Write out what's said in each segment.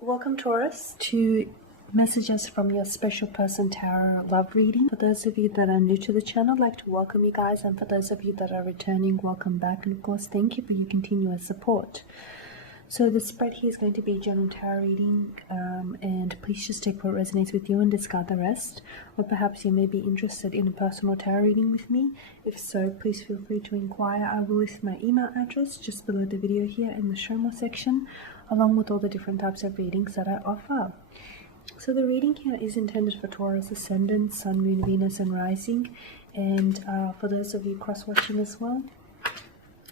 Welcome, Taurus, to messages from your special person tarot love reading. For those of you that are new to the channel, I'd like to welcome you guys, and for those of you that are returning, welcome back, and of course thank you for your continuous support. So the spread here is going to be a general tarot reading, and please just take what resonates with you and discard the rest. Or perhaps you may be interested in a personal tarot reading with me. If so, please feel free to inquire. I will list my email address just below the video here in the show more section, along with all the different types of readings that I offer. So the reading here is intended for Taurus Ascendant, Sun, Moon, Venus and Rising, and for those of you cross-watching as well.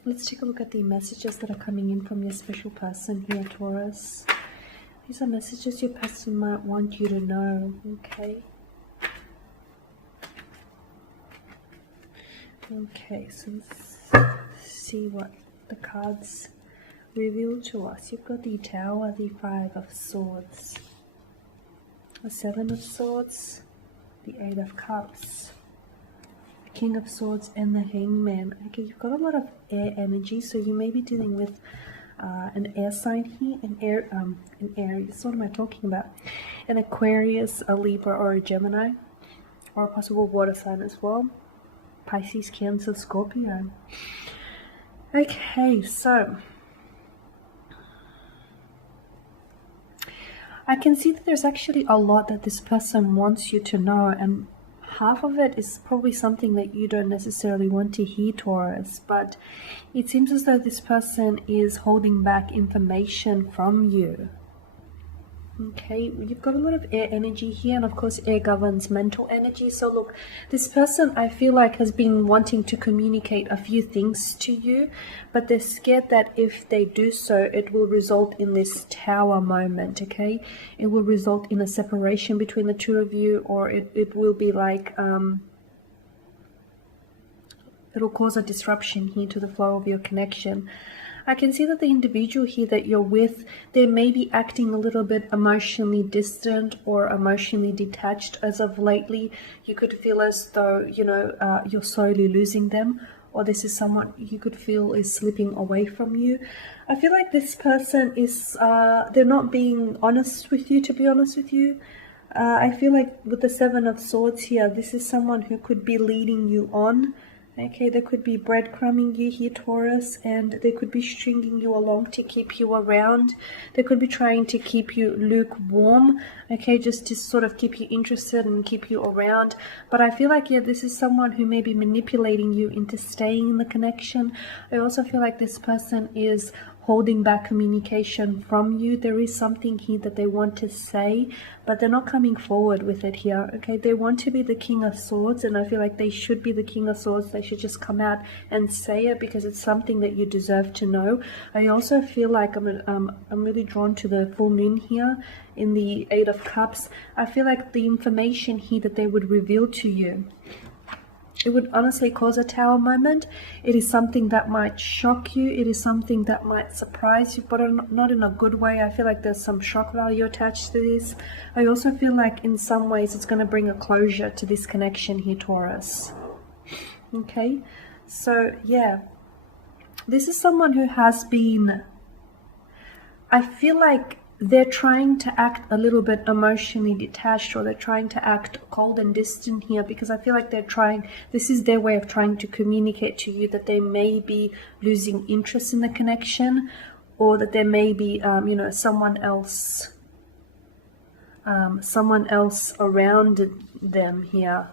Let's take a look at the messages that are coming in from your special person here, Taurus. These are messages your person might want you to know, okay? Okay, so let's see what the cards reveal to us. You've got the Tower, the Five of Swords, the Seven of Swords, the Eight of Cups, King of Swords and the Hangman. Okay, you've got a lot of air energy, so you may be dealing with an air sign here, an Aries. What am I talking about? An Aquarius, a Libra, or a Gemini, or a possible water sign as well. Pisces, Cancer, Scorpio. Okay, so I can see that there's actually a lot that this person wants you to know, and half of it is probably something that you don't necessarily want to hear, Taurus, but it seems as though this person is holding back information from you. Okay, you've got a lot of air energy here, and of course air governs mental energy. So look, this person I feel like has been wanting to communicate a few things to you, but they're scared that if they do so, it will result in this Tower moment, okay? It will result in a separation between the two of you, or it will be like, it'll cause a disruption here to the flow of your connection. I can see that the individual here that you're with, they may be acting a little bit emotionally distant or emotionally detached as of lately. You could feel as though, you know, you're slowly losing them, or this is someone you could feel is slipping away from you. I feel like this person is, they're not being honest with you, to be honest with you. I feel like with the Seven of Swords here, this is someone who could be leading you on. Okay, they could be breadcrumbing you here, Taurus, and they could be stringing you along to keep you around. They could be trying to keep you lukewarm, okay, just to sort of keep you interested and keep you around. But I feel like, yeah, this is someone who may be manipulating you into staying in the connection. I also feel like this person is holding back communication from you. There is something here that they want to say, but they're not coming forward with it here, okay? They want to be the King of Swords, and I feel like they should be the King of Swords. They should just come out and say it because it's something that you deserve to know. I also feel like I'm really drawn to the full moon here in the Eight of Cups. I feel like the information here that they would reveal to you, it would honestly cause a Tower moment. It is something that might shock you. It is something that might surprise you, but not in a good way. I feel like there's some shock value attached to this. I also feel like in some ways it's going to bring a closure to this connection here, Taurus. Okay, so yeah, this is someone who has been, I feel like they're trying to act a little bit emotionally detached, or they're trying to act cold and distant here, because I feel like they're trying, this is their way of trying to communicate to you that they may be losing interest in the connection, or that there may be, you know, someone else around them here.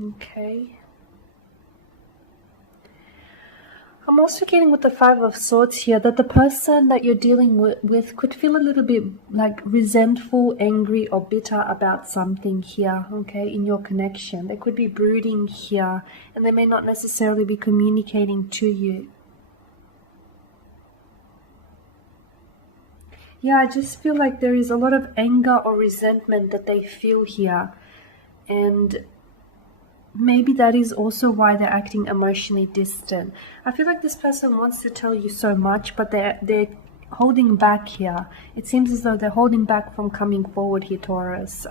Okay. I'm also getting with the Five of Swords here that the person that you're dealing with could feel a little bit like resentful, angry, or bitter about something here, okay, in your connection. They could be brooding here, and they may not necessarily be communicating to you. Yeah, I just feel like there is a lot of anger or resentment that they feel here, and maybe that is also why they're acting emotionally distant. I feel like this person wants to tell you so much, but they're holding back here. It seems as though they're holding back from coming forward here, Taurus,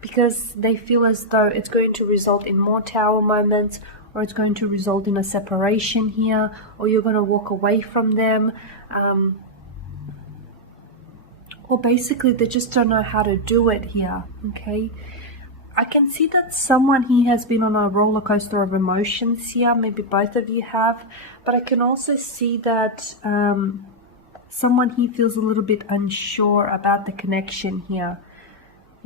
because they feel as though it's going to result in more Tower moments, or it's going to result in a separation here, or you're going to walk away from them. or basically they just don't know how to do it here. Okay, I can see that someone here has been on a roller coaster of emotions here. Maybe both of you have, but I can also see that someone here feels a little bit unsure about the connection here.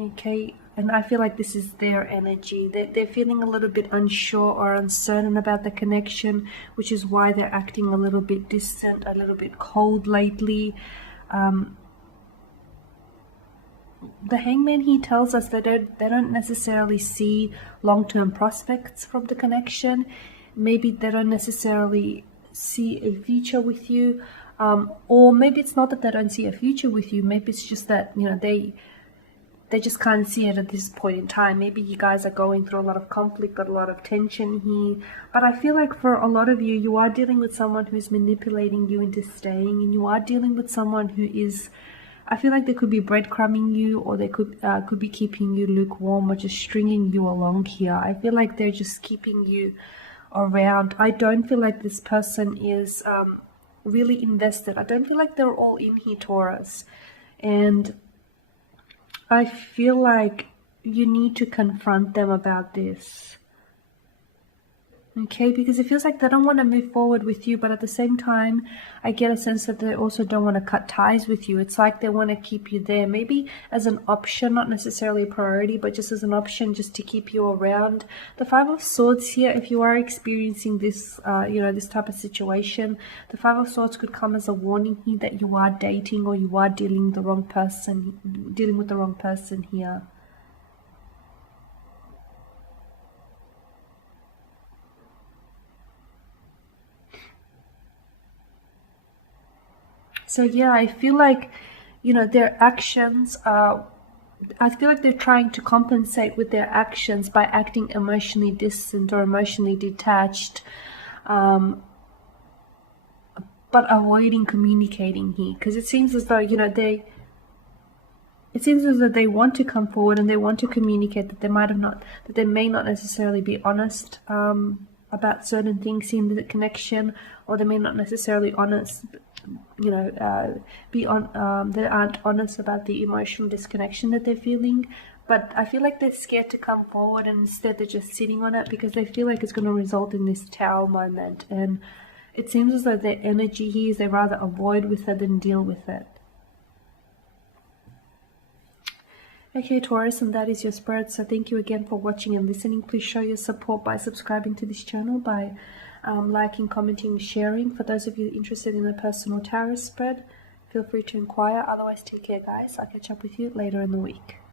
Okay, and I feel like this is their energy. They're feeling a little bit unsure or uncertain about the connection, which is why they're acting a little bit distant, a little bit cold lately. The Hangman, he tells us that they don't necessarily see long-term prospects from the connection. Maybe they don't necessarily see a future with you, or maybe it's not that they don't see a future with you. Maybe it's just that, you know, they just can't see it at this point in time. Maybe you guys are going through a lot of conflict, got a lot of tension here. But I feel like for a lot of you, you are dealing with someone who's manipulating you into staying, and you are dealing with someone who is, I feel like they could be breadcrumbing you, or they could be keeping you lukewarm, or just stringing you along here. I feel like they're just keeping you around. I don't feel like this person is really invested. I don't feel like they're all in here, Taurus. And I feel like you need to confront them about this. Okay, because it feels like they don't want to move forward with you, but at the same time, I get a sense that they also don't want to cut ties with you. It's like they want to keep you there, maybe as an option, not necessarily a priority, but just as an option, just to keep you around. The Five of Swords here, if you are experiencing this, this type of situation, the Five of Swords could come as a warning here that you are dating, or you are dealing with the wrong person here. So yeah, I feel like, their actions, I feel like they're trying to compensate with their actions by acting emotionally distant or emotionally detached, but avoiding communicating here. Because it seems as though, it seems as though they want to come forward and they want to communicate, that they may not necessarily be honest about certain things in the connection, or they may not necessarily they aren't honest about the emotional disconnection that they're feeling. But I feel like they're scared to come forward, and instead they're just sitting on it because they feel like it's going to result in this Tower moment. And it seems as though their energy here is they rather avoid with it than deal with it. Okay, Taurus, and that is your spirit. So thank you again for watching and listening. Please show your support by subscribing to this channel, by liking, commenting, sharing. For those of you interested in a personal tarot spread, feel free to inquire. Otherwise, take care, guys. I'll catch up with you later in the week.